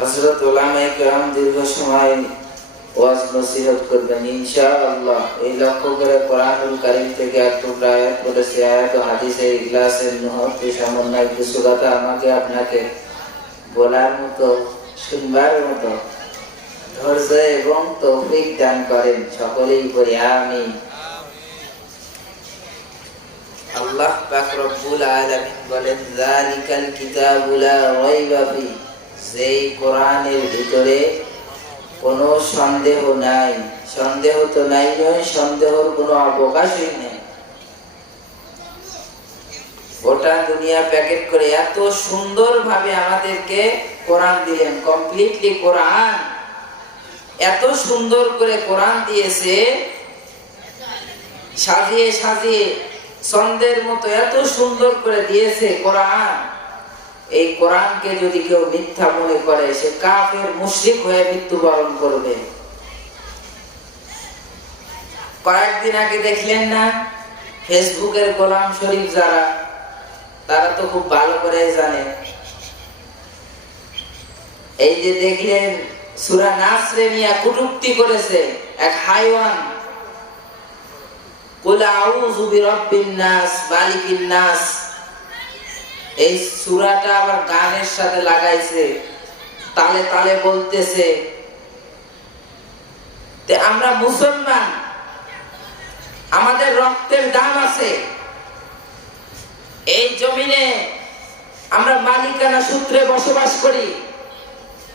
হযরত উলামায়ে কেরাম দীর্ঘ সময় ওয়াজ নসিহত করবেন ইনশাআল্লাহ। এই লক্ষ্য করে কোরআনুল কারীম থেকে এক টুকরা আয়াত পড়েছি। আয়াত ও হাদিসে ইখলাসের মুহূর্তে সমন্বয় কিছু কথা আমাকে আপনাকে বলার মতো, শুনবার মতো ধৈর্য এবং তৌফিক দান করেন। সকলেই পড়ি আমিন। আল্লাহ পাক রব্বুল আলামিন বলেন, যালিকাল কিতাবু লা রাইবা ফি, যেই কোরআনের ভিতরে কোনো সন্দেহ নাই। সন্দেহ তো নাই নয়, সন্দেহের কোনো অবকাশই নেই। গোটা দুনিয়া প্যাকেট করে এত সুন্দর ভাবে আমাদেরকে কোরআন দিলেন, কমপ্লিটলি কোরআন এত সুন্দর করে কোরআন দিয়েছে, সাজিয়ে সাজিয়ে ছন্দের মতো এত সুন্দর করে দিয়েছে কোরআন। এই কোরআনকে যদি কেউ মিথ্যা মনে করে, সে কাফের মুশরিক হয়ে মৃত্যুবরণ করবে। কয়েকদিন আগে দেখলেন না, ফেসবুকের গোলাম শরীফ যারা, তারা তো খুব ভালো করে জানে। এই যে দেখলেন সূরা নাসরে নিয়ে কটূক্তি করেছে এক হাইওয়ান, কুল আউযু বিরাব্বিন নাস মালিকিন নাস। এই সূরাটা আবার গানের সাথে লাগাইছে, তালে তালে বলতেছে। তে আমরা মুসলমান, আমাদের রক্তের দাম আছে। এই জমিনে আমরা মালিকানা সূত্রে বসবাস করি,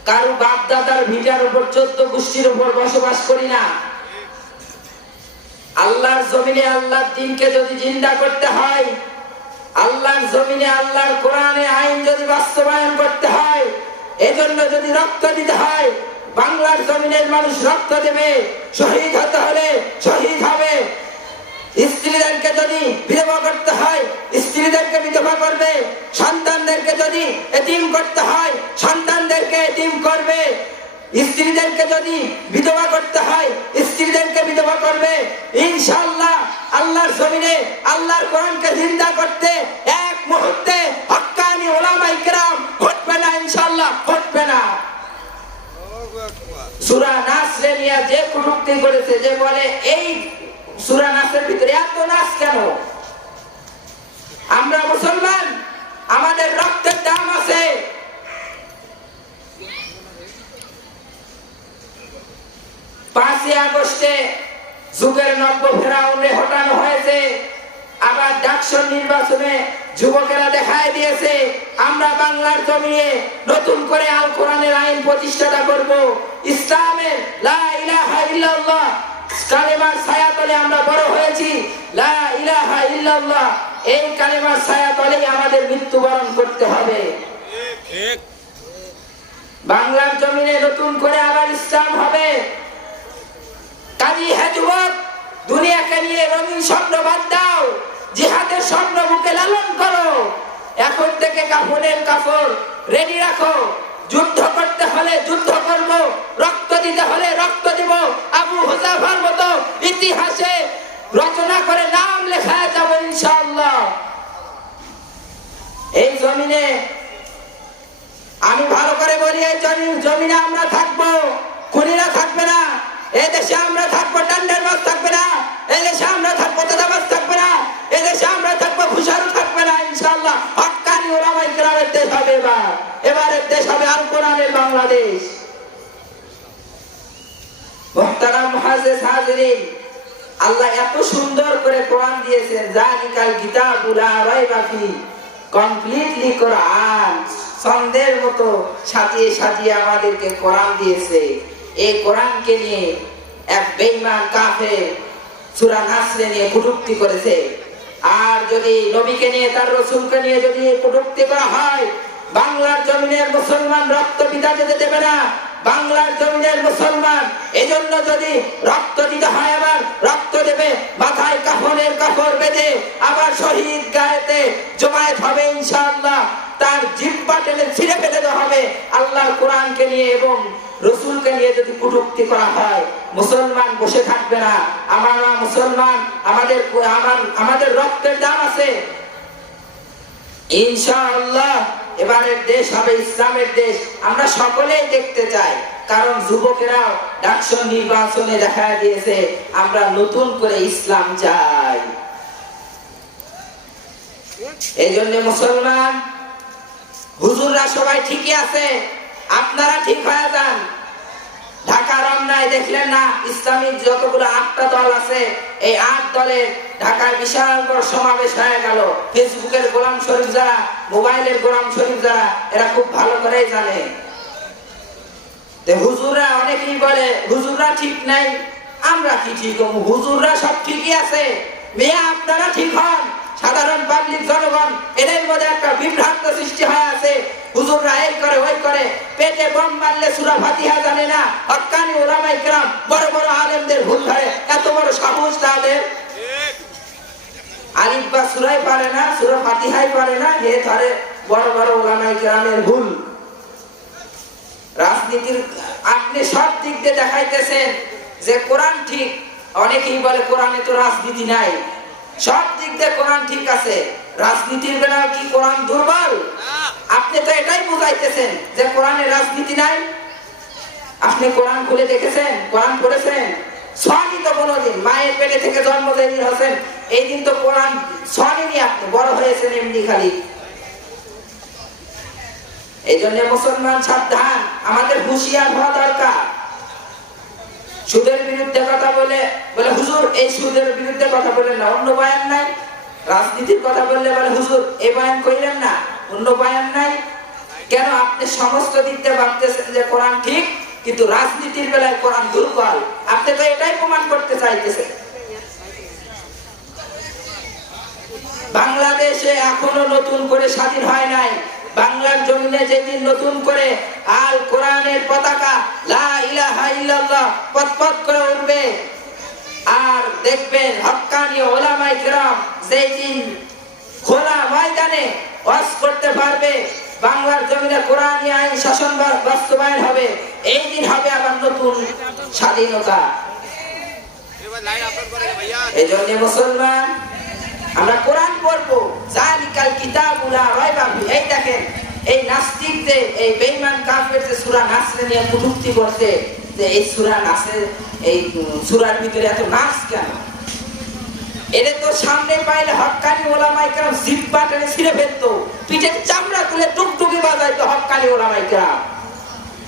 কারো বাপ দাদার ভিটার উপর 14 গোষ্ঠীর উপর বসবাস করি না। আল্লাহর জমিনে আল্লাহর দ্বীনকে যদি জিন্দা করতে হয়, আল্লাহর জমিনে আল্লাহর কোরআনে আইন যদি বাস্তবায়ন করতে হয়, এজন্য যদি রক্ত দিতে হয়, বাংলার জমিনের মানুষ রক্ত দেবে। শহীদ হতে হলে শহীদ হবে। স্ত্রীদেরকে যদি বিধবা করতে হয়, স্ত্রীদেরকে বিধবা করবে। সন্তানদেরকে যদি এতিম করতে হয়, সন্তানদেরকে এতিম করবে। স্ত্রীদেরকে যদি বিধবা করতে হয়, স্ত্রীদেরকে বিধবা করবে। ইনশাআল্লাহ আল্লাহর জমিনে আল্লাহর কোরআনকে জিন্দা করতে এক মুহূর্তে হক্কানি উলামায়ে কেরাম ঘটবে না, ইনশাআল্লাহ ঘটবে না। সূরা নাসরে নিয়ে যে কটূক্তি করেছে, যে বলে এই সূরা নাসের ভিতরে এত নাচ কেন? আমরা মুসলমান, আমাদের রক্তের দাম আছে। 5ই আগস্টে যুগের নব্য ফেরাউনে হটানো হয়েছে। আবার ডাকসুর নির্বাচনে যুবকেরা দেখায় দিয়েছে, আমরা বাংলার জমিনে নতুন করে আল কোরআনের আইন প্রতিষ্ঠাতা করব। ইসলামের লা ইলাহা ইল্লাল্লাহ কালেমার ছায়াতলে আমরা বড় হয়েছি। লা ইলাহা ইল্লাল্লাহ, এই কালেমার ছায়াতলেই আমাদের মৃত্যুবরণ করতে হবে। ঠিক, বাংলার জমিনে নতুন করে আবার ইসলাম হবে। কাজী হে যুবক, দুনিয়াকে নিয়ে রঙিন স্বপ্ন বাদ দাও, জিহাদের স্বপ্ন বুকে লালন করো। এখন থেকে কাফনের কাপড় রেডি রাখো। যুদ্ধ করতে হলে যুদ্ধ করব, রক্ত দিতে হলে রক্ত দিব। আবু হুযায়ফার মতো ইতিহাসে রচনা করে নাম লেখা যাবে ইনশাআল্লাহ। এই জমিনে আমি ভালো করে বলি, এই জমিনে আমরা থাকবো, খুনিরা থাকবে না। এই দেশে আমরা থাকবো, টেন্ডারবাজ থাকবে না। এই দেশে আমরা থাকবো, দাদাবাজ থাকবে না। এই দেশে আমরা থাকবো, ঘুষারু থাকবে না। ইনশাআল্লাহ হক্কানি উলামায়ে কেরামের দেশ হবে। এবারের দেশ হবে আল কোরআনের বাংলাদেশ। মুহতারাম মুআজ্জিজ হাজিরিন, আল্লাহ এত সুন্দর করে কোরআন দিয়েছেন, যালিকাল কিতাবু লা রাইবা ফি, কমপ্লিটলি কোরআন ছন্দের মতো সাজিয়ে সাজিয়ে আমাদেরকে কোরআন দিয়েছে। এই কোরআনকে নিয়ে এক বেঈমান কাফের সূরা নাসরে নিয়ে কটূক্তি করেছে। আর যদি নবীকে নিয়ে, তার রাসূলকে নিয়ে যদি কটূক্তি করা হয়, বাংলার জমিনের মুসলমান রক্ত পিতা যেতে দেবে না। বাংলার জমিনের মুসলমান এজন্য যদি রক্ত দিতে হয়, আবার রক্ত দেবে। মাথায় কাফনের কাপড় বেঁধে আবার শহীদ গায়েতে জমায়েত হবে ইনশাআল্লাহ। তার জিহ্বা টেনে ছিঁড়ে ফেলে দেওয়া হবে। আল্লাহর কোরআনকে নিয়ে এবং রসুলকে নিয়ে যদি কটূক্তি করা হয়, মুসলমান বসে থাকবে না। আমরা মুসলমান, আমাদের রক্তের দাম আছে ইনশাআল্লাহ। এবারের দেশ হবে ইসলামের দেশ, আমরা সকলেই দেখতে চাই। কারণ যুবকেরাও ডাকসু নির্বাচনে দেখা দিয়েছে আমরা নতুন করে ইসলাম চাই। এই জন্য মুসলমান হুজুররা সবাই ঠিকই আছে, আপনারা ঠিক হয়ে যান। ঢাকার রমনায় দেখলেন না, ইসলামিক যতগুলো 8টা দল আছে, এই 8 দলের ঢাকায় বিশাল বড় সমাবেশ হয়ে গেল। ফেসবুকের গোলাম শরীফ যারা, মোবাইলের গোলাম শরীফ যারা, এরা খুব ভালো করেই জানে হুজুররা অনেকেই বলে হুজুররা ঠিক নাই, আমরা কি ঠিক হবো? হুজুররা সব ঠিকই আছে, মেয়ে আপনারা ঠিক হন। সাধারণ পাবলিক জনগণ এদের মধ্যে একটা বিভ্রান্ত সৃষ্টি হয়ে আছে। হুজুররা এই করে ওই করে, পেটে বোম মারলে সূরা ফাতিহা জানে না। হক্কানি উলামায়ে কেরাম বড় বড় আলেমদের ভুল ধরে, এত বড় সাহস তাদের। আলিফ বা সূরাই পারে না, সূরা ফাতিহাই পারে না, হে ধরে বড় বড় উলামায়ে কেরামের ভুল। রাজনীতির আপনি সব দিক দিয়ে দেখাইতেছেন যে কোরআন ঠিক, অনেকেই বলে কোরআনে তো রাজনীতি নাই। সব দিক দিয়ে কোরআন ঠিক আছে, রাজনীতির বেলা কি কোরআন দুর্বল? আপনি তো এটাই বুঝাইতেছেন যে কোরআনে রাজনীতি নাই। আপনি কোরআন খুলে দেখেছেন? কোরআন পড়েছেন? ছয়নি তো কোনোদিন, মায়ের পেটে থেকে জন্ম যেদিন হয়েছেন এই দিন তো কোরআন ছয়নি, আপনি বড় হয়েছেন এমনি খালি। এই জন্য মুসলমান সাবধান, আমাদের হুঁশিয়ার হওয়া দরকার। সুদের বিরুদ্ধে কথা বলে হুজুর এই সুদের বিরুদ্ধে কথা বলেন না, অন্য বয়ান নাই। রাজনীতির কথা বললে বলে হুজুর এই বয়ান কইলেন না, অন্য বয়ান নাই। কেন? আপনি সমস্ত দিক দিয়ে ভাবতেছেন যে কোরআন ঠিক, কিন্তু রাজনীতির বেলায় কোরআন দুর্বল। আপনি তো এটাই প্রমাণ করতে চাইতেছেন। বাংলাদেশে এখনো নতুন করে স্বাধীন হয় নাই। বাংলার জমিনে যেদিন নতুন করে আল কোরআনের পতাকা লা ইলাহা ইল্লাল্লাহ পতপত করে উঠবে, আর দেখবেন হক্কানি উলামায়ে কেরাম যেদিন খোলা ময়দানে ওয়াজ করতে পারবে, বাংলার জমিনে কোরআনী আইন শাসন বাস্তবায়ন হবে, এই দিন হবে আবার নতুন স্বাধীনতা। এই জন্য মুসলমান আমরা কোরআন পড়বো, জালিকাল কিতাবুল লা রাইবা ফিহি। এই দেখেন এই নাস্তিকদের, এই বেঈমান কাফের যে সূরা নাসরে নিয়ে কটূক্তি করছে, যে এই সূরা নাসে, এই সূরার ভিতরে এত নাস কেন? এদের তো সামনে পাইলে হক্কানি উলামায়ে কেরাম জিহ্বা টেনে ছিঁড়ে ফেলতো, পিঠের চামড়া তুলে টুকটুকি বাজাইতো হক্কানি উলামায়ে কেরাম।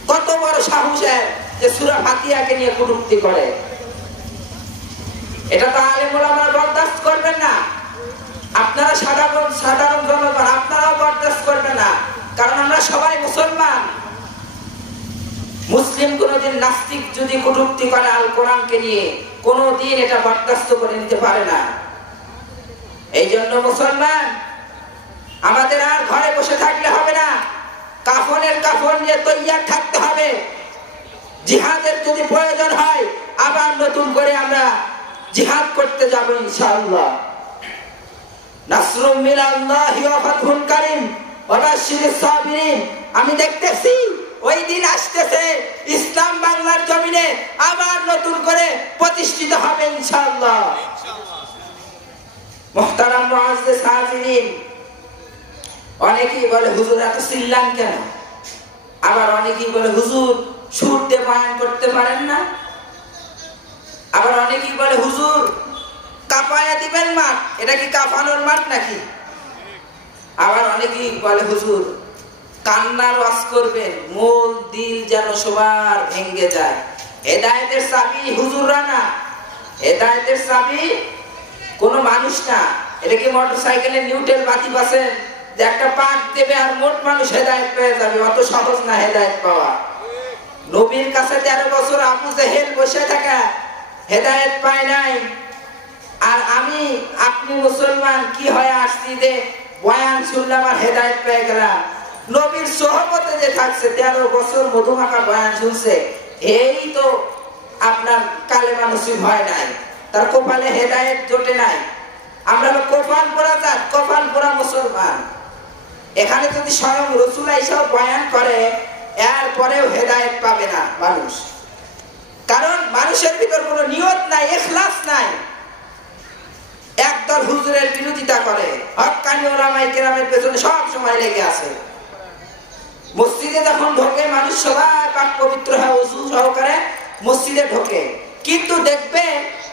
কত বড় সাহস যে সূরা ফাতিহাকে নিয়ে কটূক্তি করে। এটা তো আলেম ওলামারা বরদাস্ত করবেন না। আপনারা সাধারণ জনগণ আপনারাও বরদাস্ত করবেন না, কারণ আমরা সবাই মুসলমান। মুসলিম কোনদিন নাস্তিক যদি কটূক্তি করে আল কোরআনকে নিয়ে, কোনদিন এটা বরদাস্ত করে নিতে পারে না। এই জন্য মুসলমান আমাদের আর ঘরে বসে থাকলে হবে না, কাফন নিয়ে তৈয়ার থাকতে হবে। জিহাদের যদি প্রয়োজন হয় আবার নতুন করে আমরা জিহাদ করতে যাব ইনশাআল্লাহ। নাসরুম মিনাল্লাহি ওয়া ফাতহুন কারীম ওয়া বাশশিরিস সাবিরিন। আমি দেখতেছি ওই দিন আসতেছে, ইসলাম বাংলার জমিনে আবার নতুন করে প্রতিষ্ঠিত হবে ইনশাআল্লাহ। মুহতারাম মুআজ্জিজ হাজিরিন, অনেকেই বলে হুজুর এত চিল্লান কেন? আবার অনেকেই বলে হুজুর সুর দিয়ে বয়ান করতে পারেন না। আবার অনেকেই বলে হুজুর কাঁপায়া দিবেন মাঠ, এটা কি কাঁপানোর মাঠ নাকি? আবার অনেকেই বলে হুজুর কান্নার ওয়াজ করবেন, মন দিল যেন সবার ভেঙে যায়। হেদায়েতের চাবি হুজুররা না, হেদায়েতের চাবি কোনো মানুষ না। এটা কি মোটরসাইকেলে নিউটেল বাতি পাচ্ছেন যে একটা পাক দেবে আর মোট মানুষ হেদায়েত পেয়ে যাবে? অত সহজ না হেদায়েত পাওয়া। নবীর কাছে 13 বছর আবু জেহেল বসে থাকা হেদায়েত পায় নাই। আর আপনি মুসলমান কি হয়ে আসছি যে বয়ান শুনলাম আর হেদায়েত পেয়ে গেলাম? নবীর সোহবতে যে থাকছে 13 বছর মধুমাখা বয়ান শুনছে, এই তো আপনার কালেমা নসিব হয় নাই, তার কপালে হেদায়েত জোটে নাই। আমরা কপাল পোড়া জাত, কপাল পোড়া মুসলমান। এখানে যদি স্বয়ং রাসূল আইসা বয়ান করে এরপরেও হেদায়েত পাবে না মানুষ, কারণ মানুষের ভিতর কোনো নিয়ত নাই, ইখলাস নাই। একদল হুজুরের বিরোধিতা করে, হক্কানি উলামায়ে কেরামের পেছনে সব সময় লেগে আছে। মসজিদে যখন ঢোকে মানুষ সবাই পাক পবিত্র হয় ওযু সহকারে মসজিদে ঢোকে, কিন্তু দেখবে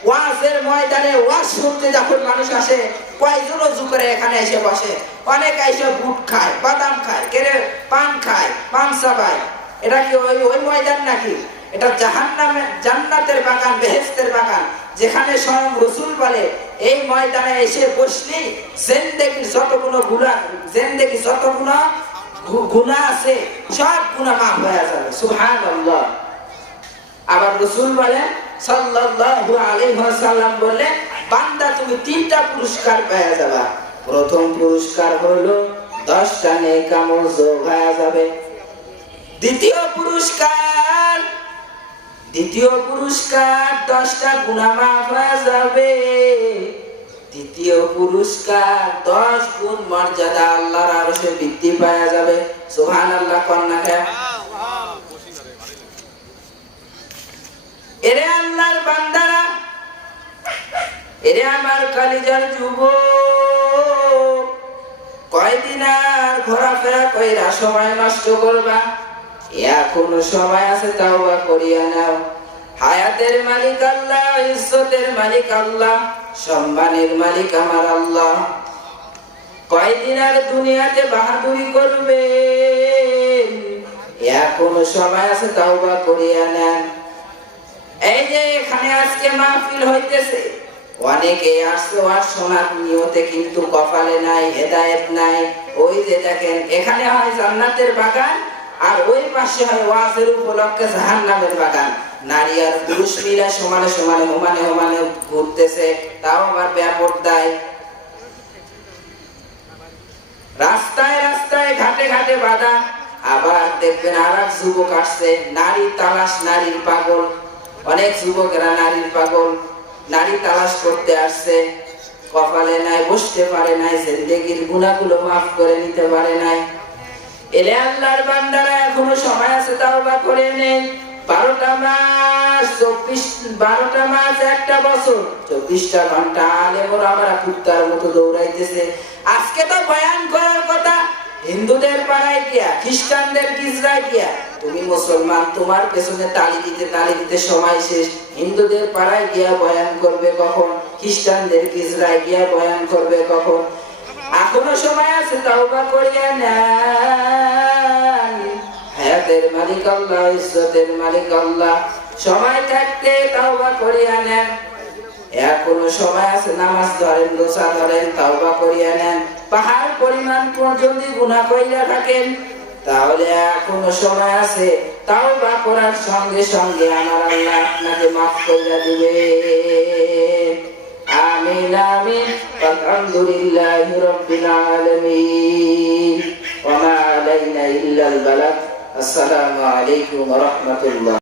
ওয়াজের ময়দানে ওয়াজ শুনতে যখন মানুষ আসে কয়জন ওযু করে এখানে এসে বসে? অনেক এসে বুট খায়, বাদাম খায়, কেরে পান খায়, পান চাবায়। এটা কি ওই ময়দান নাকি? এটা জাহান্নামের জান্নাতের বাগান, বেহেশতের বাগান, যেখানে স্বয়ং রাসূল বলে এই ময়দানে এসে বসলি জিন্দেগীর যতগুলো গুনাহ আছে সব গুনাহ মাফ হয়ে যাবে। সুবহানাল্লাহ। আবার রাসূল বলেন সাল্লাল্লাহু আলাইহি ওয়াসাল্লাম বলে বান্দা তুমি তিনটা পুরস্কার পেয়ে যাবে। প্রথম পুরস্কার হলো 10টা নেক আমল যোগ হয়ে যাবে। দ্বিতীয় পুরস্কার 10টা গুনাহ মাফ হয়ে যাবে। তৃতীয় পুরস্কার 10 গুণ মর্যাদা আল্লাহর আরশে বৃদ্ধি পাওয়া যাবে। সুবহানাল্লাহ কন্যা। এরে আল্লাহর বান্দারা, এরে আমার কলিজার যুবক, কয়দিন আর ঘোরাফেরা কইরা সময় নষ্ট করবা? এখনো সময় আছে, তাওবা করিয়া নাও। হায়াতের মালিক আল্লাহ, ইজ্জতের মালিক আল্লাহ, সম্মানের মালিক আমার আল্লাহ। কয়দিন আর দুনিয়াতে বাহাদুরি করবে? এখনো সময় আছে, তাওবা করিয়া নেন। এই যে এখানে আজকে মাহফিল হইতেছে, অনেকে আসছে ওয়াজ শোনার নিয়তে, কিন্তু কপালে নাই, হেদায়েত নাই। ওই যে দেখেন এখানে হয় জান্নাতের বাগান, আর ওই পাশে হয় ওয়াজের উপলক্ষে জাহান্নামের বাগান। নারী আর পুরুষ মিলে সমানে সমানে ঘুরতেছে, তাও আবার বেপরদায়। রাস্তায় ঘাটে ঘাটে বাধা। আবার দেখবেন আর এক যুবক আসছে, নারী তালাশ, নারীর পাগল। অনেক যুবকেরা নারীর পাগল, নারী তালাশ করতে আসছে, কপালে নাই, বসতে পারে নাই, জিন্দেগীর গুনাহগুলো মাফ করে নিতে পারে নাই। এলে আল্লাহর বান্দারা এখনো সময় আছে, তাওবা করে নেই। 12টা মাস 1টা বছর, 24টা ঘন্টা আলেমরা আমরা কুত্তার মতো দৌড়াইতেছে। আজকে তো বয়ান করার কথা হিন্দুদের পাড়ায় গিয়া, খ্রিস্টানদের গির্জায় গিয়া। তুমি মুসলমান, তোমার পেছনে তালি দিতে সময় শেষ। হিন্দুদের পাড়ায় গিয়া বয়ান করবে কখন? খ্রিস্টানদের গির্জায় গিয়া বয়ান করবে কখন? এখনো সময় আছে, তাওবা করিয়া নেন। হায়াতের মালিক আল্লাহ, ইজ্জতের মালিক আল্লাহ। সময় থাকতে তাওবা করিয়া নেন। এখনো সময় আছে, নামাজ ধরেন, রোজা ধরেন, তাওবা করিয়া নেন। পাহাড় পরিমাণ যদি গুনাহ কইরা থাকেন, তাহলে এখনো সময় আছে। তাওবা করার সঙ্গে সঙ্গে আমার আল্লাহ আপনাকে মাফ কইরা দিবে। আমিন আমিন। আলহামদুলিল্লাহি রাব্বিল আলামিন। ওয়া মা আলাইনা ইল্লাল বালাগ। আসসালামু আলাইকুম ওয়া রাহমাতুল্লাহ।